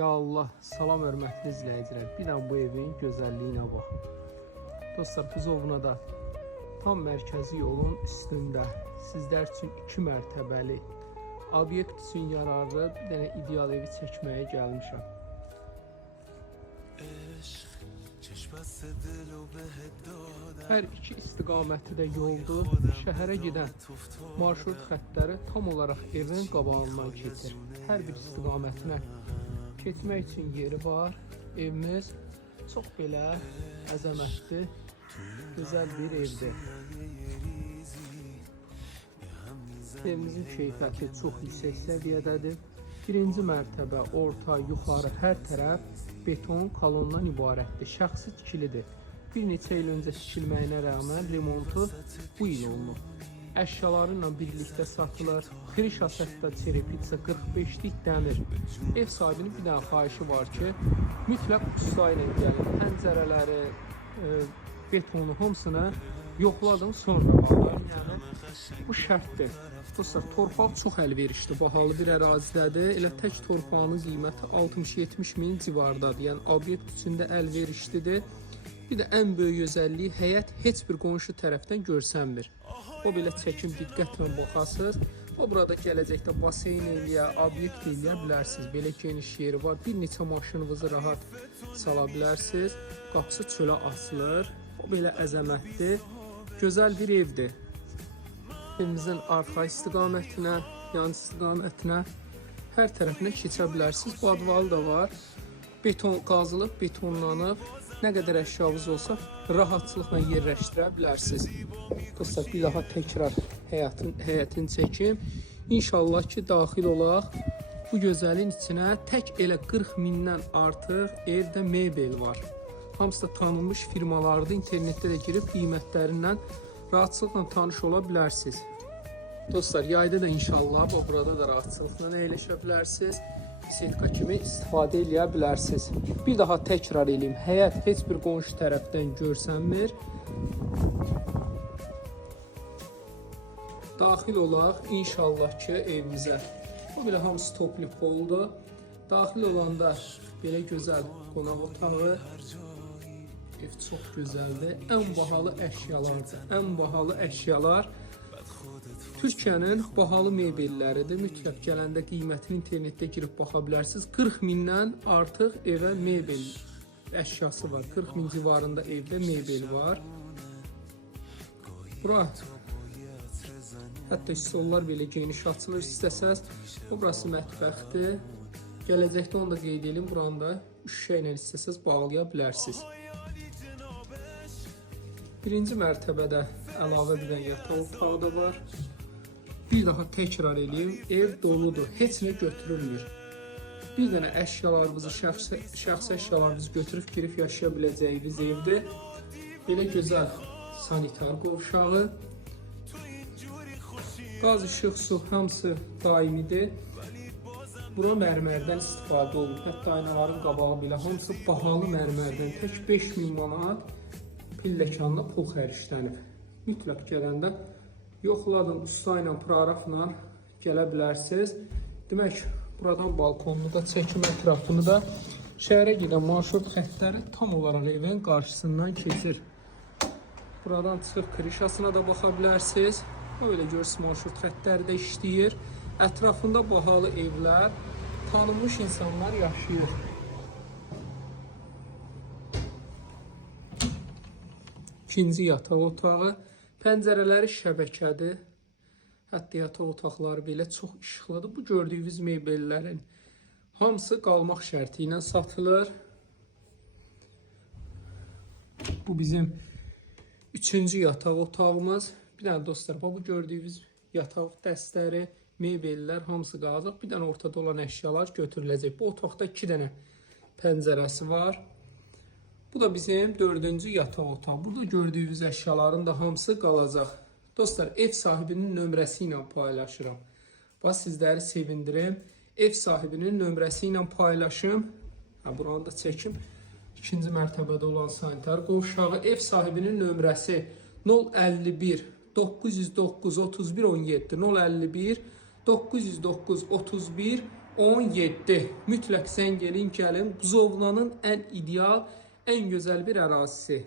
Ya Allah, salam hörmətli izləyicilər. Bir də bu evin gözəlliyinə bax. Dostlar, Buzovna da tam mərkəzi yolun üstündə sizlər üçün 2 mərtəbəli obyekt üçün yararlı bir dənə ideal evi çəkməyə gəlmişəm. Hər iki istiqaməti də yoldur. Şəhərə gedən marşrut xəttləri tam olaraq evin qabağından keçir. Hər bir istiqamətinə keçmək üçün yeri var. Evimiz çox belə əzəmətli, gözəl bir evdir. Evimizin keyfiyyəti çox yüksək səviyyədədir. Birinci mərtəbə, orta, yuxarı hər tərəf beton kolondan ibarətdir. Şəxsi tikilidir. Bir neçə il öncə tikilməyinə rəğmən remontu bu il olunur. Əşyaları ilə birlikdə satılır. Krişası hətta çerepitsa 45'lik dəmir. Ev sahibinin bir dənə xahişi var ki, mütləq usta ilə gəlin. Pəncərələri, betonu hamısını yoxladım, sonra baxın. Yəni bu şərtdir. Dostlar, torpaq çox əlverişli, bahalı bir ərazidədir. Elə tək torpağının qiyməti 60-70 min civardadır. Yəni obyekt içində əlverişlidir. Bir də ən böyük özelliği həyət heç bir qonşu tərəfdən görsənmir. O belə çəkim diqqətlə baxasınız. O burada gələcəkdə baseyn eləyə, obyekt eləyə bilərsiniz. Belə geniş yeri var. Bir neçə maşınınızı rahat sala bilərsiniz. Qapısı çölə açılır. O belə əzəmətli, gözəl bir evdir. Evimizin arxa istiqamətinə, yan istiqamətinə, hər tərəfinə keçə bilərsiniz. Badvalı da var. Beton qazılıb, betonlanıb. Nə qədər əşyavız olsa rahatçılıqla yerləşdirə bilərsiniz. Dostlar, bir daha təkrar həyətini çəkim. İnşallah ki, daxil olaq. Bu gözəlin içinə tək elə 40 mindən artıq evdə mebel var. Hamısı da tanınmış firmalardır. İnternetdə də girib qiymətlərindən rahatçılıqla tanış ola bilərsiniz. Dostlar, yayda da inşallah burada da rahatçılıqla əyləşə bilərsiniz. Setka kimi istifadə edə bilərsiniz. Bir daha təkrar edeyim. Həyət heç bir qonşu tərəfdən görsənmir. Daxil olaq inşallah ki evimizə. O belə hamısı toplu poldur. Daxil olanda belə gözəl qonaq otağı. Ev çox gözəldir. Ən bahalı əşyalardır. Ən bahalı əşyalar Türkiyənin bahalı mebelləridir. Mütləq gələndə qiymətini internetdə girib baxa bilərsiniz. 40 mindən artıq evə mebel əşyası var. 40 min civarında evdə mebel var. Bura hətta stollar belə geniş açılır istəsəz. Burası mətbəxdir. Gələcəkdə onu da qeyd edim. Buranı da şüşə ilə istəsəz bağlaya bilərsiniz. Birinci mərtəbədə əlavə bir dənə yataq otağı da var. Bir daha təkrar edeyim, ev doludur, heç nə götürülmür. Bir dənə əşyalarınızı, şəxsi əşyalarınızı götürüb girib yaşaya biləcəyiniz evdir. Belə gözəl sanitar qovşağı. Qaz, işıq, su hamısı daimidir. Bura mərmərdən istifadə olunur. Hətta aynaların qabağı belə hamısı bahalı mərmərdən. Tək 5000 manat pilləkanla pul xərclənib. Mütləq gələndə yoxladın, usta ilə, proqrafla gələ bilərsiniz. Demək, buradan balkonunu da çəkim ətrafını da şəhərə gedən marşrut xəttləri tam olaraq evin qarşısından keçir. Buradan çıxıb krişasına da baxa bilərsiniz. Öyle görürsünüz, marşrut xəttləri də işləyir. Ətrafında bahalı evlər, tanınmış insanlar yaşayır. İkinci yataq otağı. Pəncərələri şəbəkədir. Hətta yataq otaqları belə çox işıqlıdır. Bu gördüyünüz mebellərin hamısı qalmaq şərti ilə satılır. Bu bizim 3-cü yataq otağımız. Bir dənə dostlar, bu gördüyünüz yataq dəstləri, mebellər hamısı qalacaq. Bir dənə ortada olan əşyalar götürüləcək. Bu otaqda 2 dənə pəncərəsi var. Bu da bizim 4-cü yataq otağı. Burada gördüyünüz əşyaların da hamısı qalacaq. Dostlar, ev sahibinin nömrəsi ilə paylaşıram. Bax, sizləri sevindirim. Ev sahibinin nömrəsi ilə paylaşım. Buranı da çəkim. 2-ci mərtəbədə olan sanitar qovşağı. Ev sahibinin nömrəsi 051 909 31 17 051 909 31 17. Mütləq zəng eləyin gəlin. Buzovnanın ən ideal, ən gözəl bir ərazisi.